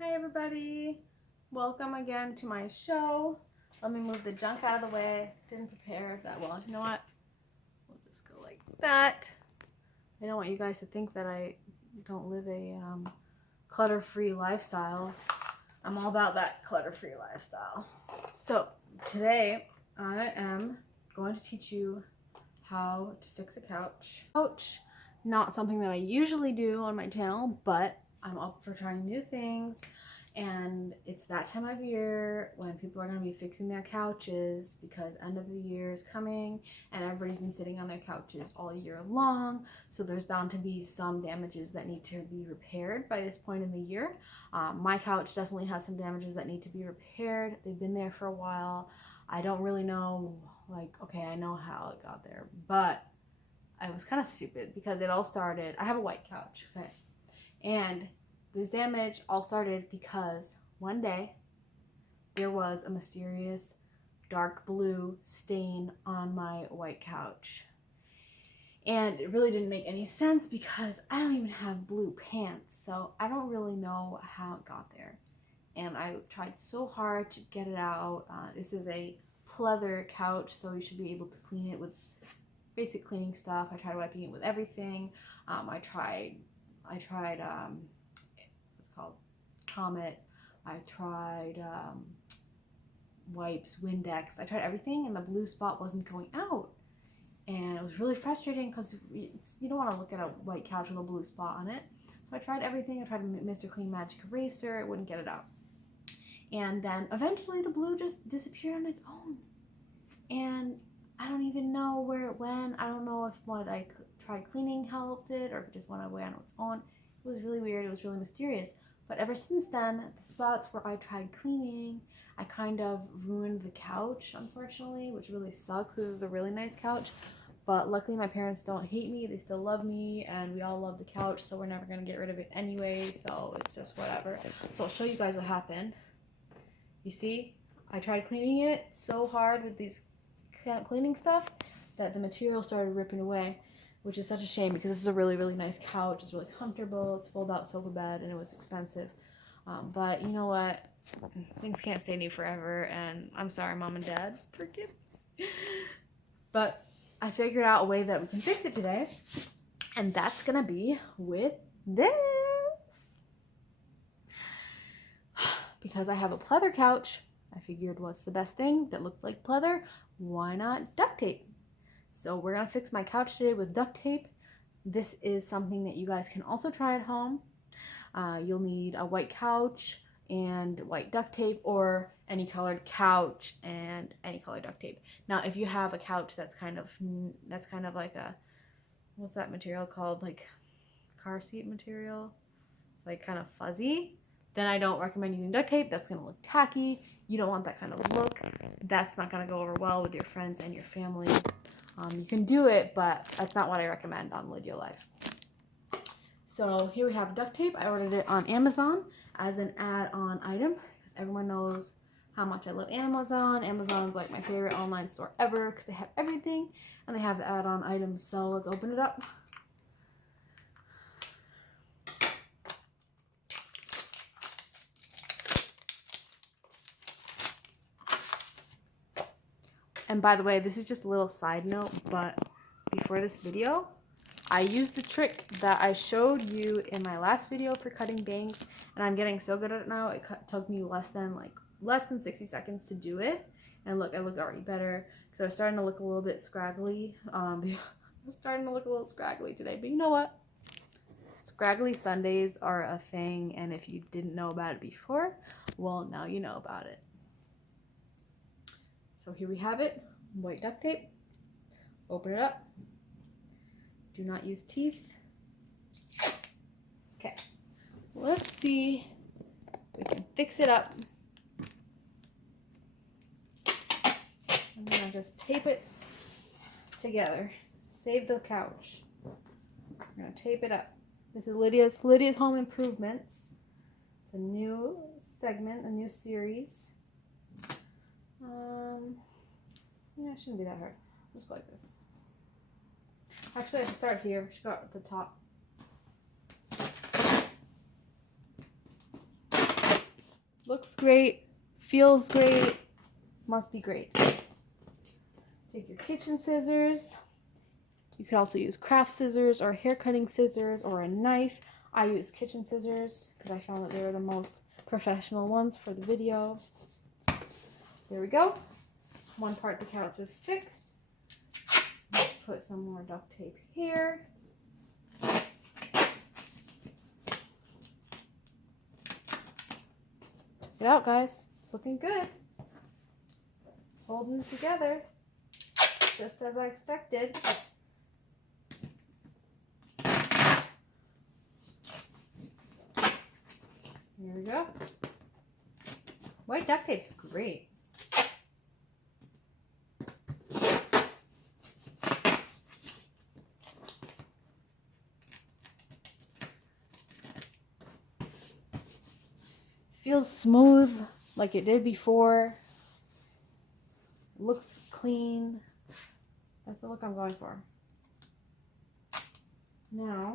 Hi everybody, welcome again to my show. Let me move the junk out of the way. Didn't prepare that well. You know what? We'll just go like that. I don't want you guys to think that I don't live a clutter-free lifestyle. I'm all about that clutter-free lifestyle. So today I am going to teach you how to fix a couch. Not something that I usually do on my channel, but I'm up for trying new things, and it's that time of year when people are going to be fixing their couches because end of the year is coming and everybody's been sitting on their couches all year long, so there's bound to be some damages that need to be repaired by this point in the year. My couch definitely has some damages that need to be repaired. They've been there for a while. I don't really know, okay, I know how it got there, but I was kind of stupid because it all started, I have a white couch, okay? And this damage all started because one day there was a mysterious dark blue stain on my white couch. And it really didn't make any sense because I don't even have blue pants, so I don't really know how it got there. And I tried so hard to get it out. This is a pleather couch, so you should be able to clean it with basic cleaning stuff. I tried wiping it with everything. I tried what's called Comet. I tried wipes, Windex. I tried everything, and the blue spot wasn't going out. And it was really frustrating because you don't want to look at a white couch with a blue spot on it. So I tried everything. I tried Mr. Clean Magic Eraser. It wouldn't get it out. And then eventually the blue just disappeared on its own. And I don't even know where it went. I don't know if what I tried cleaning helped it or if it just went away on its own. It was really weird. It was really mysterious. But ever since then, the spots where I tried cleaning, I kind of ruined the couch, unfortunately, which really sucks because this is a really nice couch. But luckily my parents don't hate me. They still love me, and we all love the couch, so we're never going to get rid of it anyway, so it's just whatever. So I'll show you guys what happened. You see, I tried cleaning it so hard with these cleaning stuff that the material started ripping away, which is such a shame because this is a really, really nice couch. It's really comfortable. It's fold out sofa bed, and it was expensive. But you know what? Things can't stay new forever, and I'm sorry, Mom and Dad. Forgive me. But I figured out a way that we can fix it today, and that's gonna be with this. Because I have a pleather couch, I figured what's the best thing that looks like pleather? Why not duct tape? So we're gonna fix my couch today with duct tape. This is something that you guys can also try at home. You'll need a white couch and white duct tape, or any colored couch and any colored duct tape. Now, if you have a couch that's kind of like a, what's that material called? Like car seat material, like kind of fuzzy, then I don't recommend using duct tape. That's gonna look tacky. You don't want that kind of look. That's not gonna go over well with your friends and your family. You can do it, but that's not what I recommend on Live Your Life. So here we have duct tape. I ordered it on Amazon as an add-on item because everyone knows how much I love Amazon. Amazon's like my favorite online store ever because they have everything and they have the add-on items. So let's open it up. And by the way, this is just a little side note, but before this video, I used the trick that I showed you in my last video for cutting bangs, and I'm getting so good at it now. It took me less than 60 seconds to do it. And look, I look already better because I was starting to look a little bit scraggly. I was starting to look a little scraggly today, but you know what? Scraggly Sundays are a thing, and if you didn't know about it before, well, now you know about it. So here we have it, white duct tape. Open it up. Do not use teeth. Okay, let's see if we can fix it up. I'm gonna just tape it together. Save the couch. I'm gonna tape it up. This is Lydia's Home Improvements. It's a new segment, a new series. Yeah, it shouldn't be that hard. Just go like this. Actually, I have to start here. I should go at the top. Looks great, feels great, must be great. Take your kitchen scissors. You could also use craft scissors or hair cutting scissors or a knife. I use kitchen scissors because I found that they were the most professional ones for the video. There we go. One part of the couch is fixed. Let's put some more duct tape here. Get out, guys. It's looking good. Holding it together, just as I expected. Here we go. White duct tape's great. Feels smooth like it did before. Looks clean. That's the look I'm going for. Now,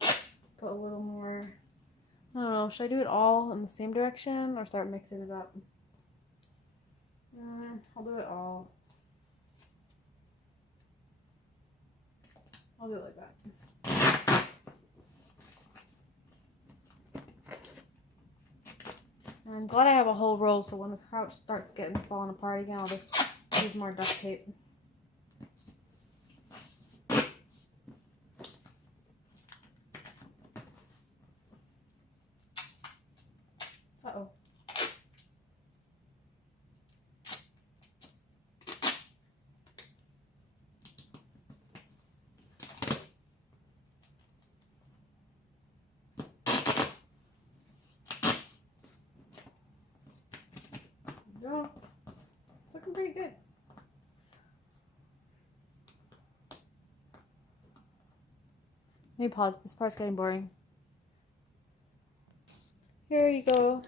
put a little more, I don't know, should I do it all in the same direction or start mixing it up? I'll do it all. I'll do it like that. I'm glad I have a whole roll, so when the couch starts falling apart again, I'll just use more duct tape. Uh-oh. Go. It's looking pretty good. Let me pause. This part's getting boring. Here you go.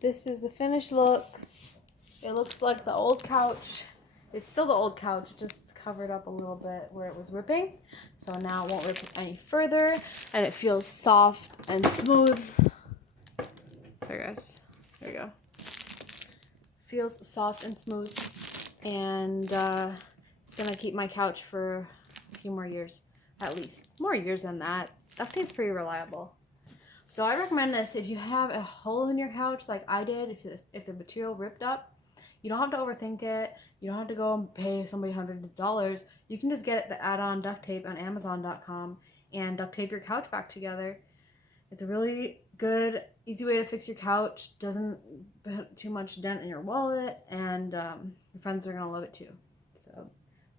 This is the finished look. It looks like the old couch. It's still the old couch, just covered up a little bit where it was ripping. So now it won't rip any further, and it feels soft and smooth. There, guys. There you go. Feels soft and smooth, and it's gonna keep my couch for a few more years, at least. More years than that. Duct tape's pretty reliable. So I recommend this if you have a hole in your couch like I did, if the material ripped up. You don't have to overthink it. You don't have to go and pay somebody hundreds of dollars. You can just get the add-on duct tape on Amazon.com and duct tape your couch back together. It's a really good, easy way to fix your couch. Doesn't put too much dent in your wallet, and your friends are gonna love it too. So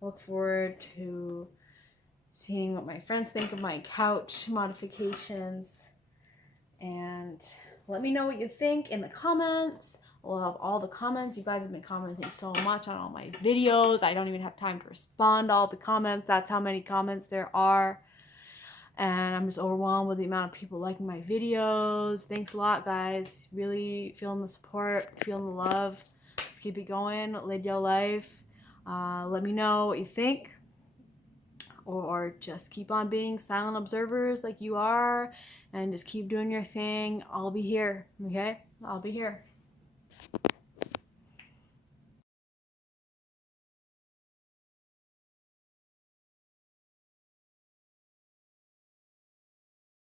I look forward to seeing what my friends think of my couch modifications, and let me know what you think in the comments. We'll have all the comments. You guys have been commenting so much on all my videos. I don't even have time to respond to all the comments. That's how many comments there are. And I'm just overwhelmed with the amount of people liking my videos. Thanks a lot, guys. Really feeling the support, feeling the love. Let's keep it going. Live your life. Let me know what you think. Or just keep on being silent observers like you are. And just keep doing your thing. I'll be here, okay? I'll be here.